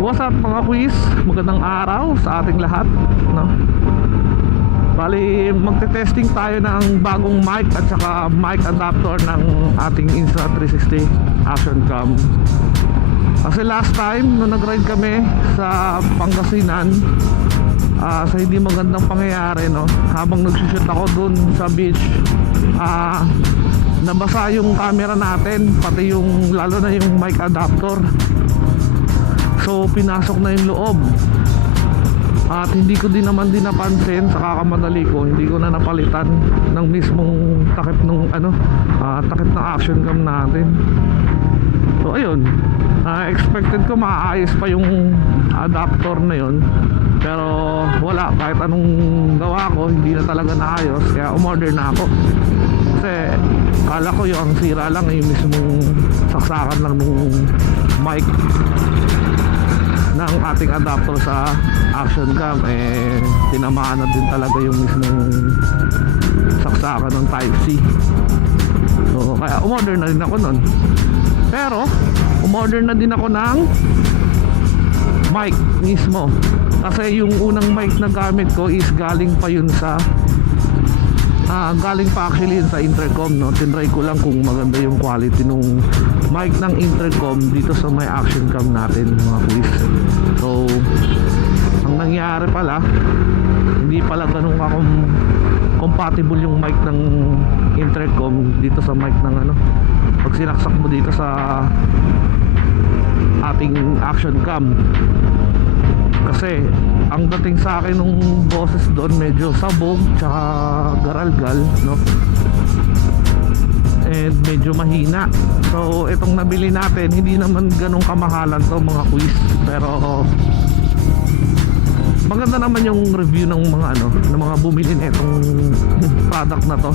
What's up mga quiz? Magandang araw sa ating lahat, no? Bali, magte-testing tayo ng bagong mic at saka mic adapter ng ating Insta360 Action Cam. Kasi last time nung nag-ride kami sa Pangasinan, sa hindi magandang pangyayari, no? Habang nagsushoot ako dun sa beach, nabasa yung camera natin, pati yung lalo na yung mic adapter. So pinasok na yung loob. At hindi ko din naman napansin sa kakamadali ko, hindi ko na napalitan ng mismong takip ng takip ng action cam natin. So ayun, expected ko maayos pa yung adapter na yun, pero wala, kahit anong gawa ko hindi na talaga naayos, kaya umorder na ako. Kasi kala ko yung sira lang yung mismong saksakan lang nung mic ng ating adapter sa action cam, tinamaan na din talaga yung mismong saksakan ng type C. So kaya umorder na din ako nun. Pero umorder na din ako ng mic mismo, kasi yung unang mic na gamit ko is galing pa yun sa galing pa actually sa intercom, no? Tinry ko lang kung maganda yung quality nung mic ng intercom dito sa may action cam natin, mga quiz. So ang nangyari pala, hindi pala ganun compatible yung mic ng intercom dito sa mic ng pag sinaksak mo dito sa ating action cam. Kasi ang dating sa akin nung boses doon medyo sabog tsaka garalgal, no? And medyo mahina. So itong nabili natin, hindi naman ganong kamahalan to, mga quiz, pero maganda naman yung review ng mga ng mga bumili nitong product na to.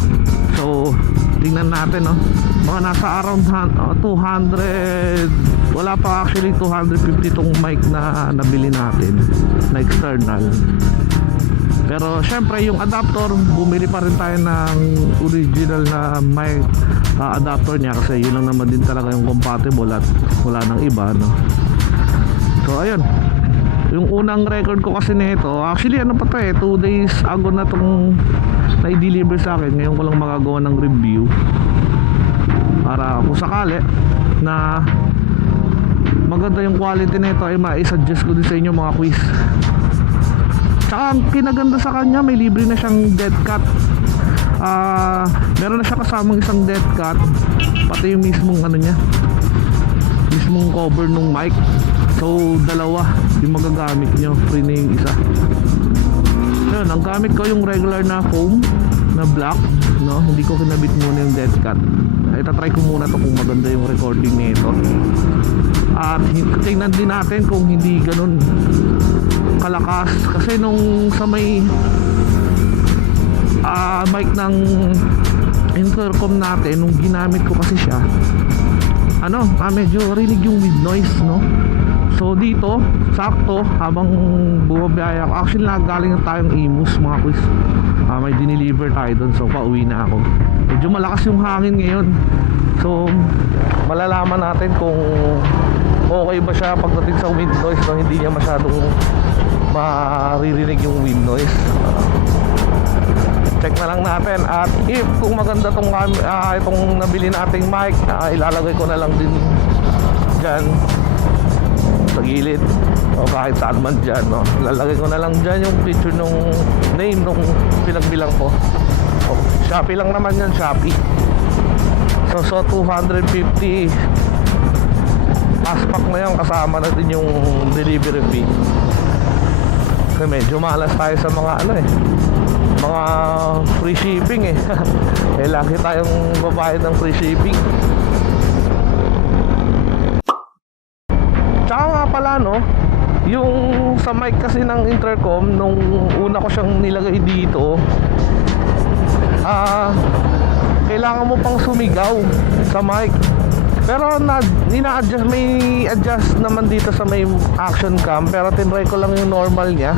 So tingnan natin, no? Mga nasa around 200, wala pa actually 250 tong mic na nabili natin na external. Pero syempre yung adapter, bumili pa rin tayo ng original na mic adapter niya, kasi yun lang naman din talaga yung compatible at wala nang iba, no? So ayun, yung unang record ko kasi nito, actually 2 days ago na tong na-deliver sa akin. Ngayon ko lang magagawa ng review para kung sakali na maganda yung quality nito ay ma-suggest ko din sa inyo, mga quiz. Tsaka ang kinaganda sa kanya, may libre na siyang dead cat. Meron na siya kasamang isang dead cat, pati yung mismong mismong cover nung mic. So dalawa yung magagamit nyo, free na yung isa. Yun, ang gamit ko yung regular na foam na black, no? Hindi ko kinabit muna yung dead cat. Itatry ko muna to kung maganda yung recording nito. At tingnan din natin kung hindi ganun kalakas, kasi nung sa may mic ng intercom natin, nung ginamit ko kasi siya, medyo rinig yung wind noise, no? So dito, sakto, habang bumabiyaya ako, actually nagaling na tayong Imus, mga quiz. May dineliver tayo doon, so pauwi na ako. Medyo malakas yung hangin ngayon, so malalaman natin kung okay ba siya pagdating sa wind noise, no? Hindi niya masyadong maririnig yung wind noise. Check na lang natin. At if kung maganda itong nabili nating mic, ilalagay ko na lang din dyan sa gilid o kahit saan man dyan, no? Lalagay ko na lang dyan yung picture nung name nung pinagbilang ko. Shopee lang naman yan, Shopee. So 250 aspak na yan, kasama na din yung delivery fee. Kasi medyo malas tayo sa mga mga free shipping lagi tayong babayad ng free shipping. Tsaka nga pala, no, yung sa mic kasi ng intercom, nung una ko siyang nilagay dito, kailangan mo pang sumigaw sa mic. Pero ina-adjust, may adjust naman dito sa may action cam, pero tinry ko lang yung normal niya.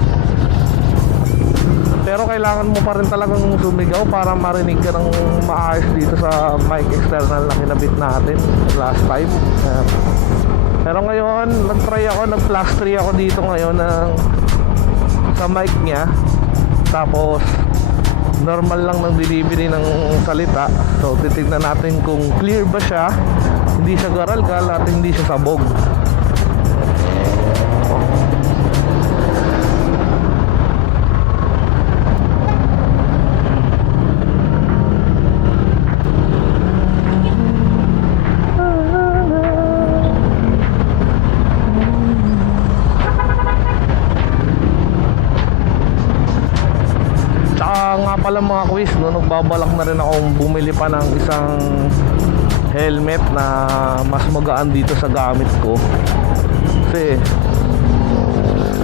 Pero kailangan mo pa rin talagang sumigaw para marinig ka ng maayos dito sa mic external na kinabit natin last time. Pero ngayon, nag-plus 3 ako dito ngayon sa mic niya. Tapos normal lang ng delivery ng salita. So titignan natin kung clear ba siya, hindi siya garalgal at hindi siya sabog. Nga pala mga quiz, no, nagbabalak na rin akong bumili pa ng isang helmet na mas magaan dito sa gamit ko. Kasi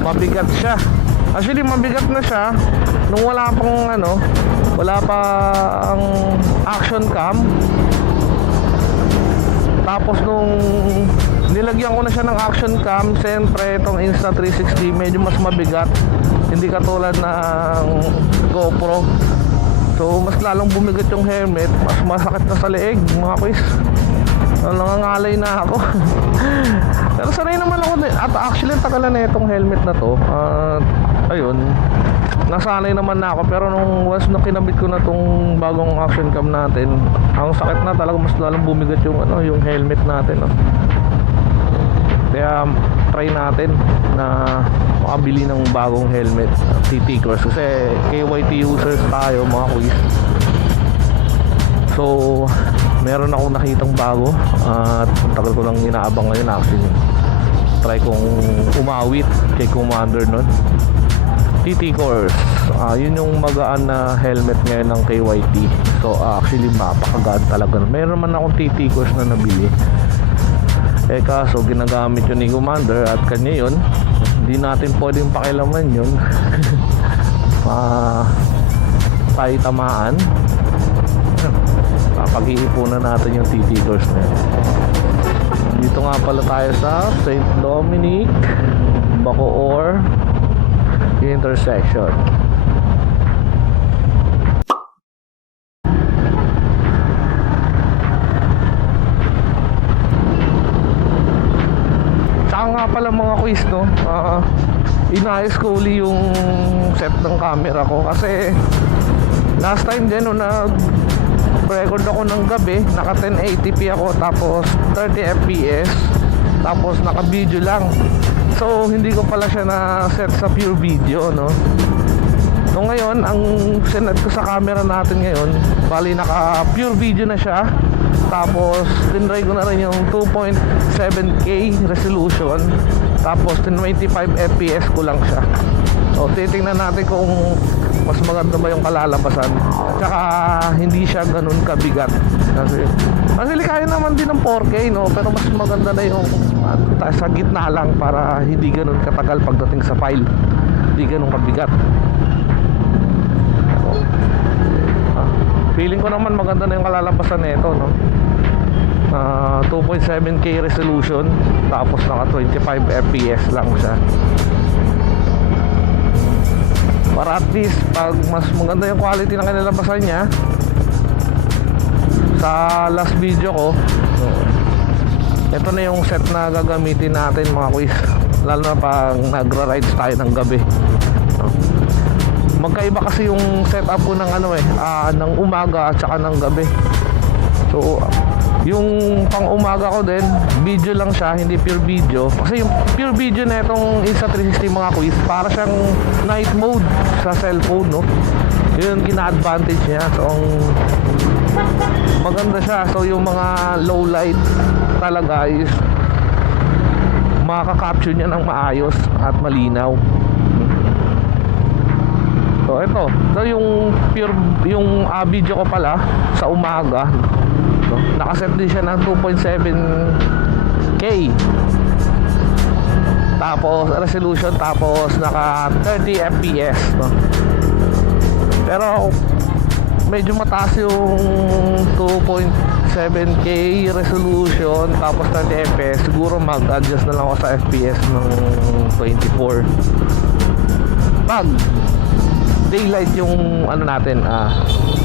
mabigat siya. Actually mabigat na siya nung wala pa ang action cam. Tapos nung nilagyan ko na siya ng action cam, siyempre itong Insta360 medyo mas mabigat, hindi katulad ng GoPro. So mas lalong bumigat yung helmet, mas masakit na sa leeg mga quiz. Nangangalay na ako. Pero sanay naman ako at actually tagalan na itong helmet na to. Ayun, nasanay naman na ako. Pero nung once na kinabit ko na tong bagong action cam natin, ang sakit na talaga, mas lalong bumigat yung helmet natin, no? Kaya try natin na makabili ng bagong helmet, TT Cross, kasi KYT users tayo mga quiz. So meron akong nakitang bago at tagal ko lang inaabang ngayon. Actually try kong umawit kay Commander nun, TT Course. Yun yung magaan na helmet ngayon ng KYT. So actually mapakagaan talaga. Meron man akong TT Course na nabili, kaso ginagamit yun ni Commander at kanya yun, hindi natin pwedeng pakilaman yun. Tayo tamaan, pag-iipunan natin yung TT Course na yun. Dito nga pala tayo sa St. Dominic Bacoor intersection. Saka nga pala mga quiz, no, inayos ko uli yung set ng camera ko kasi last time din no, record ako ng gabi, naka 1080p ako, tapos 30 fps, tapos naka video lang. So hindi ko pala siya na set sa pure video, no. So ngayon ang sinet ko sa camera natin ngayon, bali naka pure video na siya. Tapos tinry ko na rin yung 2.7K resolution, tapos 25 fps ko lang siya. So titingnan natin kung mas maganda ba yung kalalabasan, at saka hindi siya ganun kabigat. Kasi kaya naman din ng 4K, no, pero mas maganda na yung sa gitna lang para hindi ganun katagal pagdating sa file, hindi ganun kabigat. Feeling ko naman maganda na yung kalalabasan nito, no. 2.7K resolution, tapos naka 25 fps lang siya. Para at least pag mas maganda yung quality ng kinalabasan niya. Sa last video ko, ito na yung set na gagamitin natin mga quiz, lalo na pag nagra-rides tayo ng gabi. Magkaiba kasi yung setup ko ng ng umaga at saka ng gabi. So yung pang umaga ko din, video lang siya, hindi pure video. Kasi yung pure video na itong Insta360 mga quiz, para siyang night mode sa cellphone, no. Yun gina-advantage niya. So maganda siya. So yung mga low light talaga is makaka-capture niya ng maayos at malinaw. So ito, yung pure video ko pala sa umaga, no? Nakaset din siya ng 2.7K, tapos resolution, tapos naka 30 fps, no? Pero medyo mataas yung 2.7K resolution tapos 30 fps. Siguro mag-adjust na lang ako sa fps ng 24 pag daylight yung natin,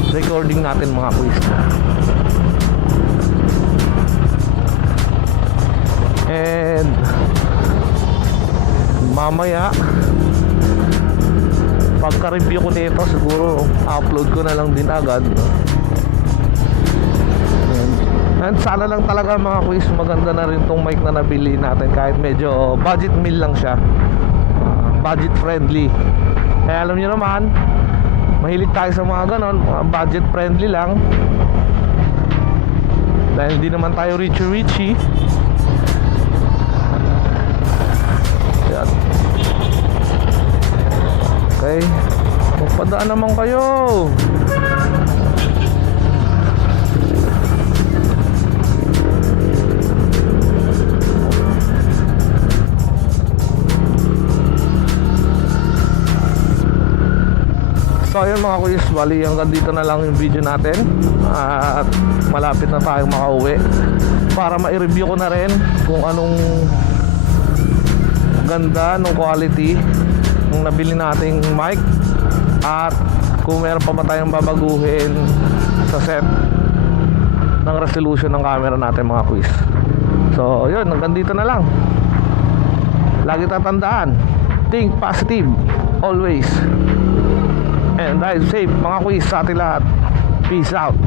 recording natin mga quiz. And mamaya pagka-review ko nito siguro upload ko na lang din agad. And sana lang talaga mga quiz, maganda na rin tong mic na nabili natin kahit medyo budget meal lang siya. Budget friendly. Kaya alam niyo naman, mahilig tayo sa mga ganon, mga budget friendly lang. Dahil hindi naman tayo richy. Yan. Okay, magpadaan naman kayo. So ayun mga kuys, bali hanggang dito na lang yung video natin. At malapit na tayong makauwi para ma-review ko na rin kung anong ganda ng quality ng nabili nating mic, at kung meron pa ba tayong babaguhin sa set ng resolution ng camera natin mga quiz. So yun, hanggang dito na lang. Lagi tatandaan, think positive always, and drive safe mga quiz sa ating lahat. Peace out.